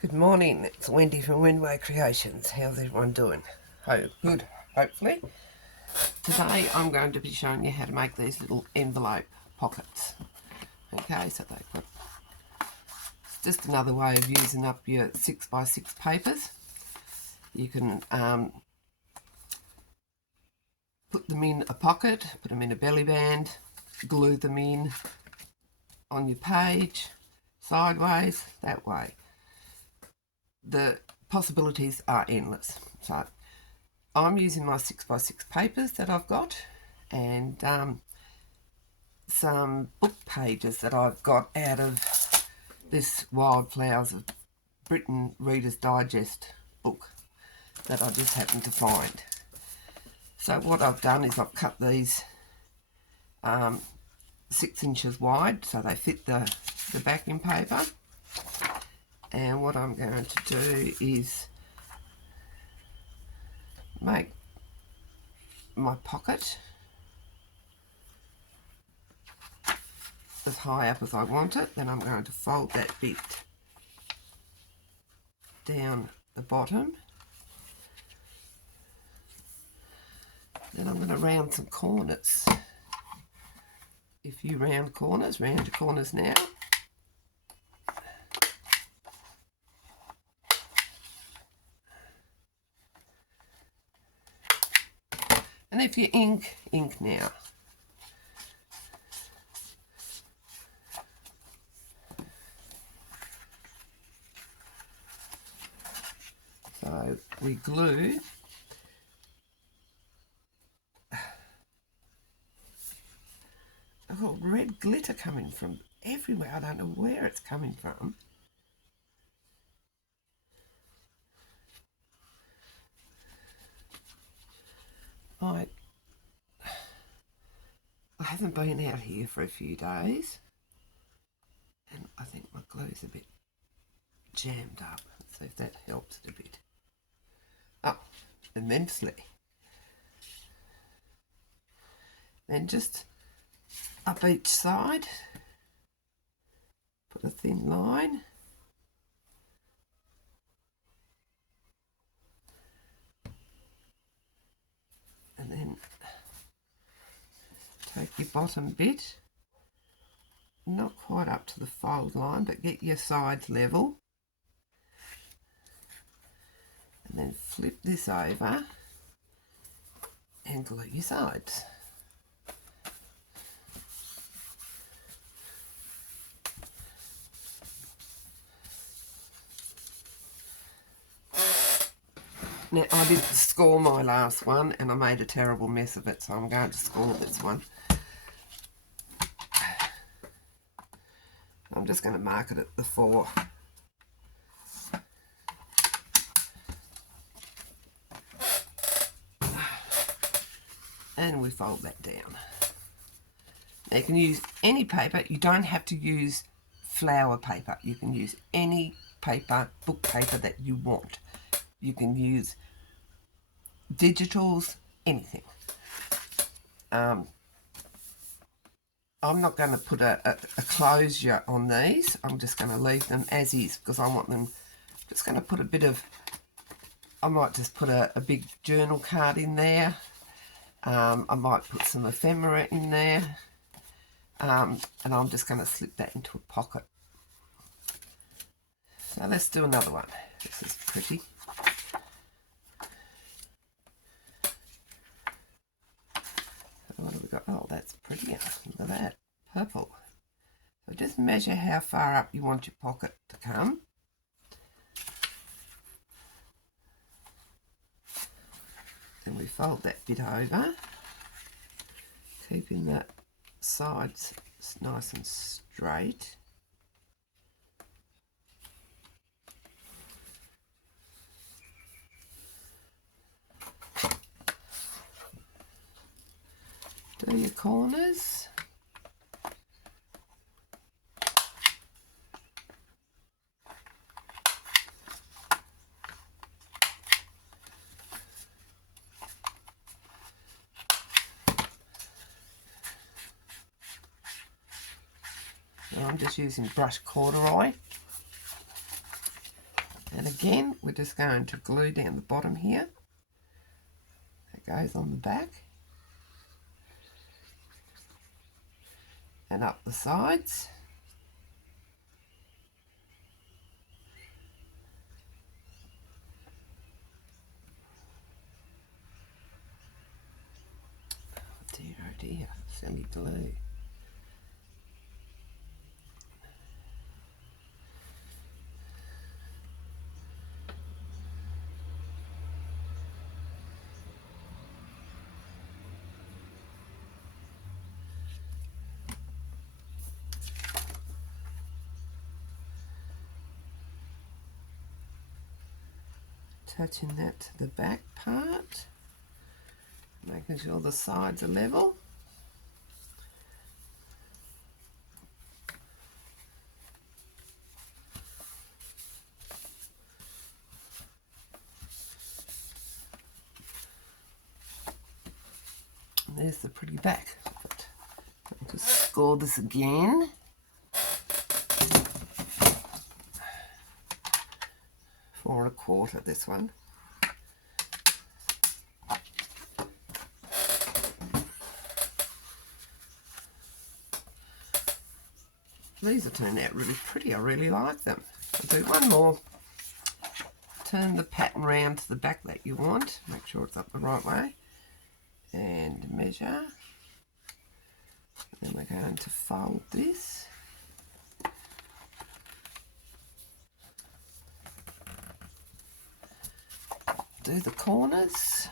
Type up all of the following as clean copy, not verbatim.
Good morning, it's Wendy from Windway Creations. How's everyone doing? Good, hopefully. Today I'm going to be showing you how to make these little envelope pockets. Okay, so it's just another way of using up your 6x6 papers. You can put them in a pocket, put them in a belly band, glue them in on your page, sideways, that way. The possibilities are endless. So I'm using my 6x6 papers that I've got and some book pages that I've got out of this Wildflowers of Britain Reader's Digest book that I just happened to find. So what I've done is I've cut these 6 inches wide so they fit the backing paper, and what I'm going to do is make my pocket as high up as I want it. Then I'm going to fold that bit down the bottom. Then I'm going to round some corners. If you round corners, round your corners now. And if you ink now. So we glue red glitter coming from everywhere. I don't know where it's coming from. I haven't been out here for a few days, and I think my glue's a bit jammed up. Let's see if that helps it a bit. Oh, immensely. Then just up each side, put a thin line. And then take your bottom bit, not quite up to the fold line, but get your sides level. And then flip this over and glue your sides. Now, I didn't score my last one and I made a terrible mess of it, so I'm going to score this one. I'm just going to mark it at the 4. And we fold that down. Now you can use any paper. You don't have to use flower paper. You can use any paper, book paper that you want. You can use digitals, anything. I'm not going to put a closure on these. I'm just going to leave them as is because I want them. Just going to put a bit of, I might just put a big journal card in there. I might put some ephemera in there. And I'm just going to slip that into a pocket. So let's do another one. This is pretty. What have we got? Oh, that's pretty. Look at that. Purple. So just measure how far up you want your pocket to come. Then we fold that bit over, keeping that sides nice and straight. Do your corners. I'm just using brush corduroy. And again, we're just going to glue down the bottom here. That goes on the back. And up the sides. Dear, oh dear, silly glue. Touching that to the back part, making sure the sides are level. And there's the pretty back. I'll just score this again. 4 1/4 this one. These are turning out really pretty. I really like them. I'll do one more. Turn the pattern round to the back that you want. Make sure it's up the right way. And measure. Then we're going to fold this. Do the corners.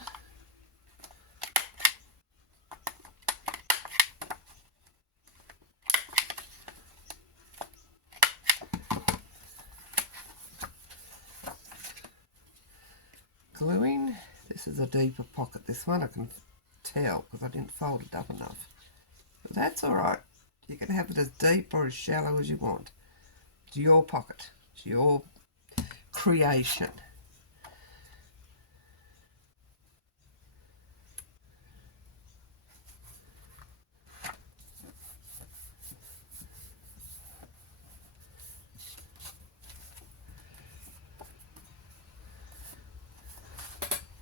Gluing. This is a deeper pocket, this one, I can tell, because I didn't fold it up enough. But that's alright. You can have it as deep or as shallow as you want. It's your pocket. It's your creation.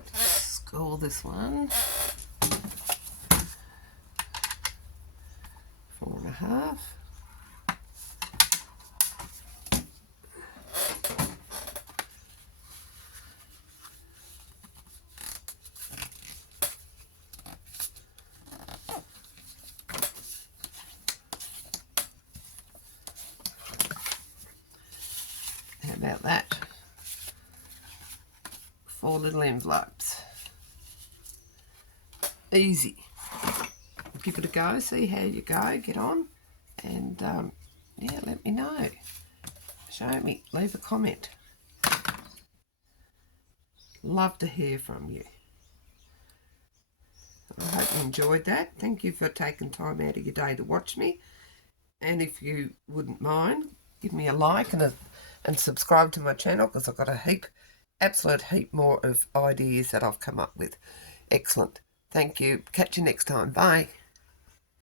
Score this one. 4 1/2. How about that? 4 little envelopes. Easy. Give it a go, see how you go, get on, and yeah, let me know. Show me, leave a comment. Love to hear from you. I hope you enjoyed that. Thank you for taking time out of your day to watch me. And if you wouldn't mind, give me a like and subscribe to my channel, because I've got a heap, absolute heap more of ideas that I've come up with. Excellent. Thank you. Catch you next time. Bye.